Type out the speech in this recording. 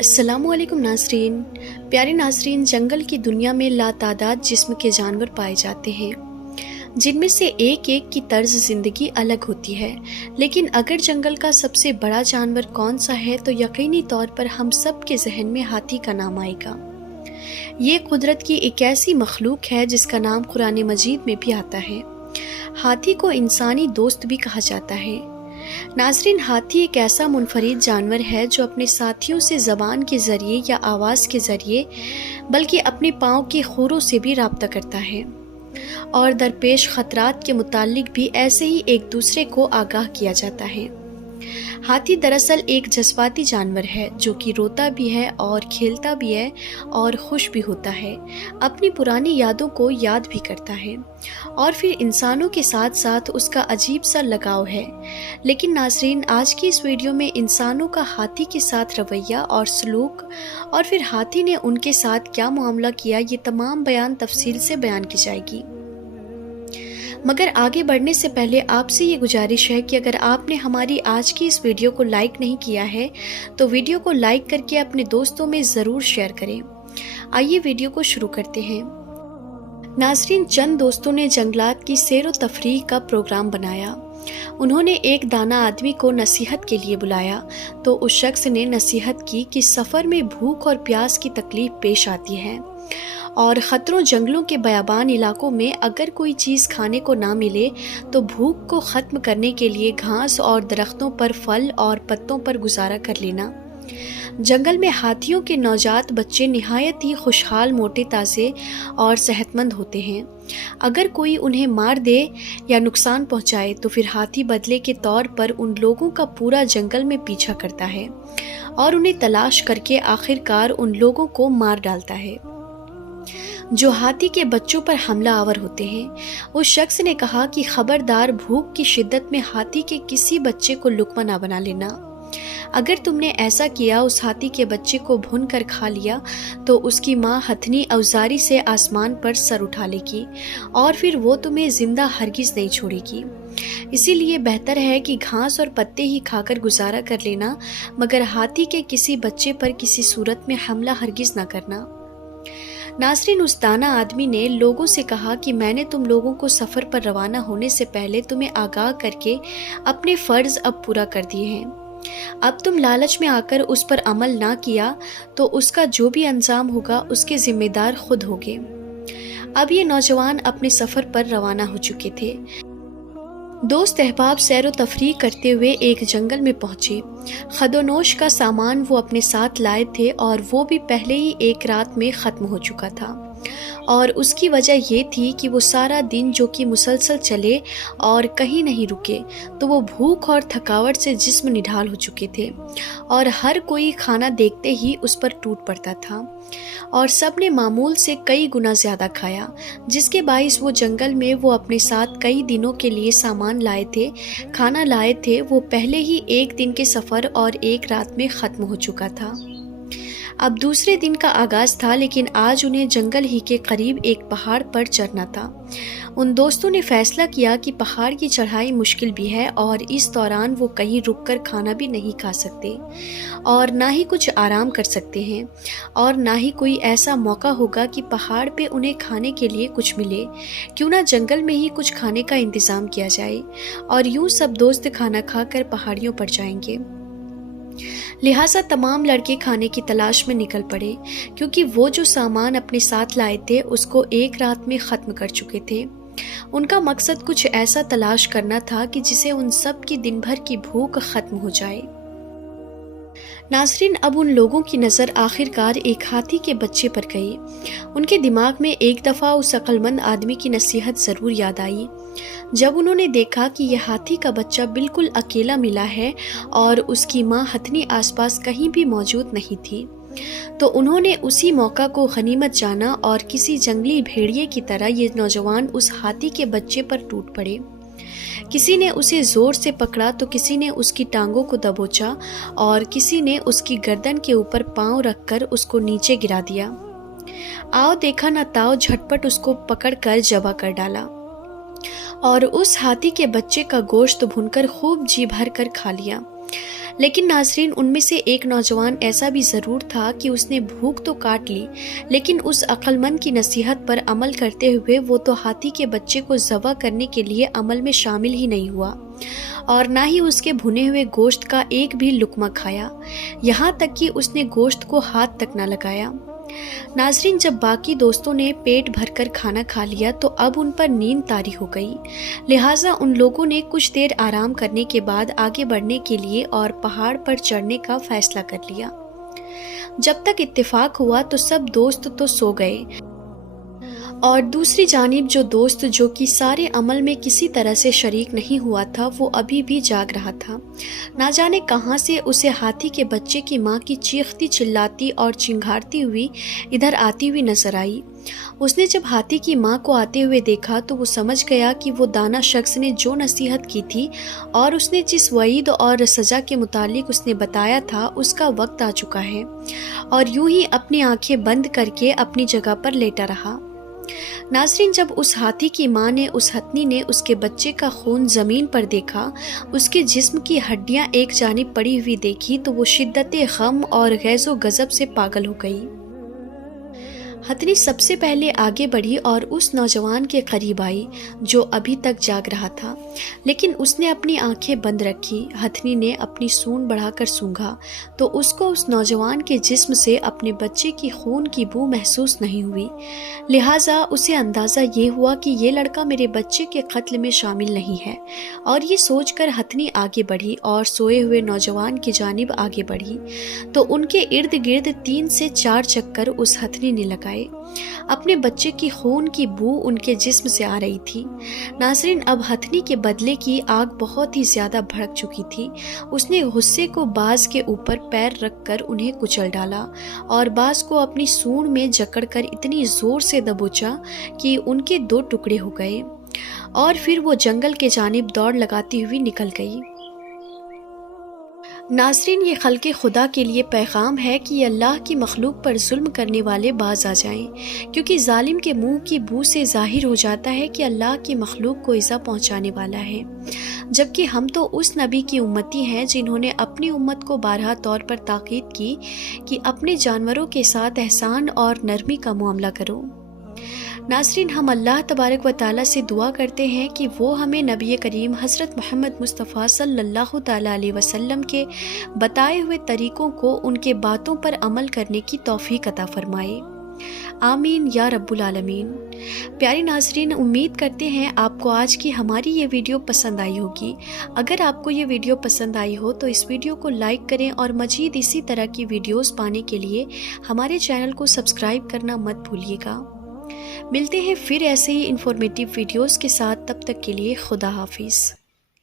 अस्सलामु अलैकुम नाज़रीन। प्यारे नाज़रीन, जंगल की दुनिया में लातादाद जिस्म के जानवर पाए जाते हैं, जिनमें से एक एक की तर्ज ज़िंदगी अलग होती है। लेकिन अगर जंगल का सबसे बड़ा जानवर कौन सा है तो यकीनी तौर पर हम सब के जहन में हाथी का नाम आएगा। ये कुदरत की एक ऐसी मखलूक है जिसका नाम कुरान मजीद में भी आता है। हाथी को इंसानी दोस्त भी कहा जाता है। नाज़रीन, हाथी एक ऐसा मुनफरिद जानवर है जो अपने साथियों से ज़बान के ज़रिए या आवाज़ के ज़रिए बल्कि अपने पाँव के खुरों से भी राब्ता करता है और दरपेश ख़तरात के मुताल्लिक भी ऐसे ही एक दूसरे को आगाह किया जाता है। हाथी दरअसल एक जज्बाती जानवर है जो कि रोता भी है और खेलता भी है और खुश भी होता है, अपनी पुरानी यादों को याद भी करता है और फिर इंसानों के साथ साथ उसका अजीब सा लगाव है। लेकिन नाज़रीन, आज की इस वीडियो में इंसानों का हाथी के साथ रवैया और सलूक और फिर हाथी ने उनके साथ क्या मामला किया, ये तमाम बयान तफसील से बयान की जाएगी। मगर आगे बढ़ने से पहले आपसे ये गुजारिश है कि अगर आपने हमारी आज की इस वीडियो को लाइक नहीं किया है तो वीडियो को लाइक करके अपने दोस्तों में ज़रूर शेयर करें। आइए वीडियो को शुरू करते हैं। नाज़रीन, चंद दोस्तों ने जंगलात की सैर व तफरीह का प्रोग्राम बनाया। उन्होंने एक दाना आदमी को नसीहत के लिए बुलाया तो उस शख्स ने नसीहत की कि सफ़र में भूख और प्यास की तकलीफ पेश आती है और ख़तरों जंगलों के बयाबान इलाकों में अगर कोई चीज़ खाने को ना मिले तो भूख को ख़त्म करने के लिए घास और दरख्तों पर फल और पत्तों पर गुजारा कर लेना। जंगल में हाथियों के नवजात बच्चे निहायत ही खुशहाल, मोटे ताज़े और सेहतमंद होते हैं। अगर कोई उन्हें मार दे या नुकसान पहुंचाए तो फिर हाथी बदले के तौर पर उन लोगों का पूरा जंगल में पीछा करता है और उन्हें तलाश करके आखिरकार उन लोगों को मार डालता है जो हाथी के बच्चों पर हमला आवर होते हैं। उस शख्स ने कहा कि खबरदार, भूख की शिद्दत में हाथी के किसी बच्चे को लुक़मा ना बना लेना। अगर तुमने ऐसा किया, उस हाथी के बच्चे को भून कर खा लिया तो उसकी माँ हथनी औजारी से आसमान पर सर उठा लेगी और फिर वो तुम्हें जिंदा हरगिज नहीं छोड़ेगी। इसीलिए बेहतर है कि घास और पत्ते ही खाकर गुजारा कर लेना, मगर हाथी के किसी बच्चे पर किसी सूरत में हमला हरगिज ना करना। नाज़रीन, उस दाना आदमी ने लोगों से कहा कि मैंने तुम लोगों को सफ़र पर रवाना होने से पहले तुम्हें आगाह करके अपने फ़र्ज़ अब पूरा कर दिए हैं। अब तुम लालच में आकर उस पर अमल ना किया तो उसका जो भी अंजाम होगा उसके ज़िम्मेदार खुद होगे। अब ये नौजवान अपने सफ़र पर रवाना हो चुके थे। दोस्त अहबाब सैर व तफरीह करते हुए एक जंगल में पहुंचे। खदोनोश का सामान वो अपने साथ लाए थे और वो भी पहले ही एक रात में ख़त्म हो चुका था और उसकी वजह ये थी कि वो सारा दिन जो कि मुसलसल चले और कहीं नहीं रुके तो वो भूख और थकावट से जिस्म निढाल हो चुके थे और हर कोई खाना देखते ही उस पर टूट पड़ता था और सब ने मामूल से कई गुना ज़्यादा खाया, जिसके बाइस वो जंगल में वो अपने साथ कई दिनों के लिए सामान लाए थे, खाना लाए थे, वो पहले ही एक दिन के सफ़र और एक रात में ख़त्म हो चुका था। अब दूसरे दिन का आगाज़ था, लेकिन आज उन्हें जंगल ही के करीब एक पहाड़ पर चढ़ना था। उन दोस्तों ने फैसला किया कि पहाड़ की चढ़ाई मुश्किल भी है और इस दौरान वो कहीं रुककर खाना भी नहीं खा सकते और ना ही कुछ आराम कर सकते हैं और ना ही कोई ऐसा मौका होगा कि पहाड़ पे उन्हें खाने के लिए कुछ मिले। क्यों ना जंगल में ही कुछ खाने का इंतज़ाम किया जाए और यूँ सब दोस्त खाना खाकर पहाड़ियों पर जाएंगे। लिहाजा तमाम लड़के खाने की तलाश में निकल पड़े, क्योंकि वो जो सामान अपने साथ लाए थे उसको एक रात में ख़त्म कर चुके थे। उनका मकसद कुछ ऐसा तलाश करना था कि जिसे उन सब की दिन भर की भूख ख़त्म हो जाए। नाज़रीन, अब उन लोगों की नज़र आखिरकार एक हाथी के बच्चे पर गई। उनके दिमाग में एक दफ़ा उस अक्लमंद आदमी की नसीहत ज़रूर याद आई जब उन्होंने देखा कि यह हाथी का बच्चा बिल्कुल अकेला मिला है और उसकी माँ हथनी आसपास कहीं भी मौजूद नहीं थी। तो उन्होंने उसी मौका को गनीमत जाना और किसी जंगली भेड़िए की तरह ये नौजवान उस हाथी के बच्चे पर टूट पड़े। किसी ने उसे ज़ोर से पकड़ा तो किसी ने उसकी टांगों को दबोचा और किसी ने उसकी गर्दन के ऊपर पांव रखकर उसको नीचे गिरा दिया। आओ देखा न ताओ झटपट उसको पकड़कर जबा कर डाला और उस हाथी के बच्चे का गोश्त भुनकर खूब जी भर कर खा लिया। لیکن ناظرین ان میں سے ایک نوجوان ایسا بھی ضرور تھا کہ اس نے بھوک تو کاٹ لی، لیکن اس عقل مند کی نصیحت پر عمل کرتے ہوئے وہ تو ہاتھی کے بچے کو ذبح کرنے کے لیے عمل میں شامل ہی نہیں ہوا اور نہ ہی اس کے بھنے ہوئے گوشت کا ایک بھی لقمہ کھایا، یہاں تک کہ اس نے گوشت کو ہاتھ تک نہ لگایا۔ ناظرین جب باقی دوستوں نے پیٹ بھر کر کھانا کھا لیا تو اب ان پر نیند طاری ہو گئی، لہٰذا ان لوگوں نے کچھ دیر آرام کرنے کے بعد آگے بڑھنے کے لیے اور پہاڑ پر چڑھنے کا فیصلہ کر لیا۔ جب تک اتفاق ہوا تو سب دوست تو سو گئے اور دوسری جانب جو دوست جو کہ سارے عمل میں کسی طرح سے شریک نہیں ہوا تھا وہ ابھی بھی جاگ رہا تھا۔ نہ جانے کہاں سے اسے ہاتھی کے بچے کی ماں کی چیختی چلاتی اور چنگھاڑتی ہوئی ادھر آتی ہوئی نظر آئی۔ اس نے جب ہاتھی کی ماں کو آتے ہوئے دیکھا تو وہ سمجھ گیا کہ وہ دانا شخص نے جو نصیحت کی تھی اور اس نے جس وعید اور سزا کے متعلق اس نے بتایا تھا اس کا وقت آ چکا ہے، اور یوں ہی اپنی آنکھیں بند کر کے اپنی جگہ پر لیٹا رہا۔ ناظرین جب اس ہاتھی کی ماں نے اس ہتھنی نے اس کے بچے کا خون زمین پر دیکھا، اس کے جسم کی ہڈیاں ایک جانب پڑی ہوئی دیکھی تو وہ شدت غم اور غیظ و غضب سے پاگل ہو گئی۔ ہتھنی سب سے پہلے آگے بڑھی اور اس نوجوان کے قریب آئی جو ابھی تک جاگ رہا تھا، لیکن اس نے اپنی آنکھیں بند رکھی۔ ہتھنی نے اپنی سونڈ بڑھا کر سونگھا تو اس کو اس نوجوان کے جسم سے اپنے بچے کی خون کی بو محسوس نہیں ہوئی، لہٰذا اسے اندازہ یہ ہوا کہ یہ لڑکا میرے بچے کے قتل میں شامل نہیں ہے، اور یہ سوچ کر ہتھنی آگے بڑھی اور سوئے ہوئے نوجوان کی جانب آگے بڑھی تو ان کے ارد گرد 3 سے 4 چکر اس ہتھنی نے لگائے۔ اپنے بچے کی خون کی بو ان کے جسم سے آ رہی تھی۔ ناظرین اب ہتھنی کے بدلے کی آگ بہت ہی زیادہ بھڑک چکی تھی۔ اس نے غصے کو باز کے اوپر پیر رکھ کر انہیں کچل ڈالا اور باز کو اپنی سونڈ میں جکڑ کر اتنی زور سے دبوچا کہ ان کے 2 ٹکڑے ہو گئے، اور پھر وہ جنگل کے جانب دوڑ لگاتی ہوئی نکل گئی۔ ناظرین یہ خلق خدا کے لیے پیغام ہے کہ یہ اللہ کی مخلوق پر ظلم کرنے والے باز آ جائیں، کیونکہ ظالم کے منہ کی بو سے ظاہر ہو جاتا ہے کہ اللہ کی مخلوق کو ایذا پہنچانے والا ہے، جبکہ ہم تو اس نبی کی امتی ہیں جنہوں نے اپنی امت کو بارہا طور پر تاکید کی کہ اپنے جانوروں کے ساتھ احسان اور نرمی کا معاملہ کرو۔ ناظرین ہم اللہ تبارک و تعالیٰ سے دعا کرتے ہیں کہ وہ ہمیں نبی کریم حضرت محمد مصطفیٰ صلی اللہ تعالیٰ علیہ وسلم کے بتائے ہوئے طریقوں کو ان کے باتوں پر عمل کرنے کی توفیق عطا فرمائے، آمین یا رب العالمین۔ پیارے ناظرین امید کرتے ہیں آپ کو آج کی ہماری یہ ویڈیو پسند آئی ہوگی۔ اگر آپ کو یہ ویڈیو پسند آئی ہو تو اس ویڈیو کو لائک کریں اور مزید اسی طرح کی ویڈیوز پانے کے لیے ہمارے چینل کو سبسکرائب کرنا مت بھولیے گا۔ ملتے ہیں پھر ایسے ہی انفارمیٹیو ویڈیوز کے ساتھ، تب تک کے لیے خدا حافظ۔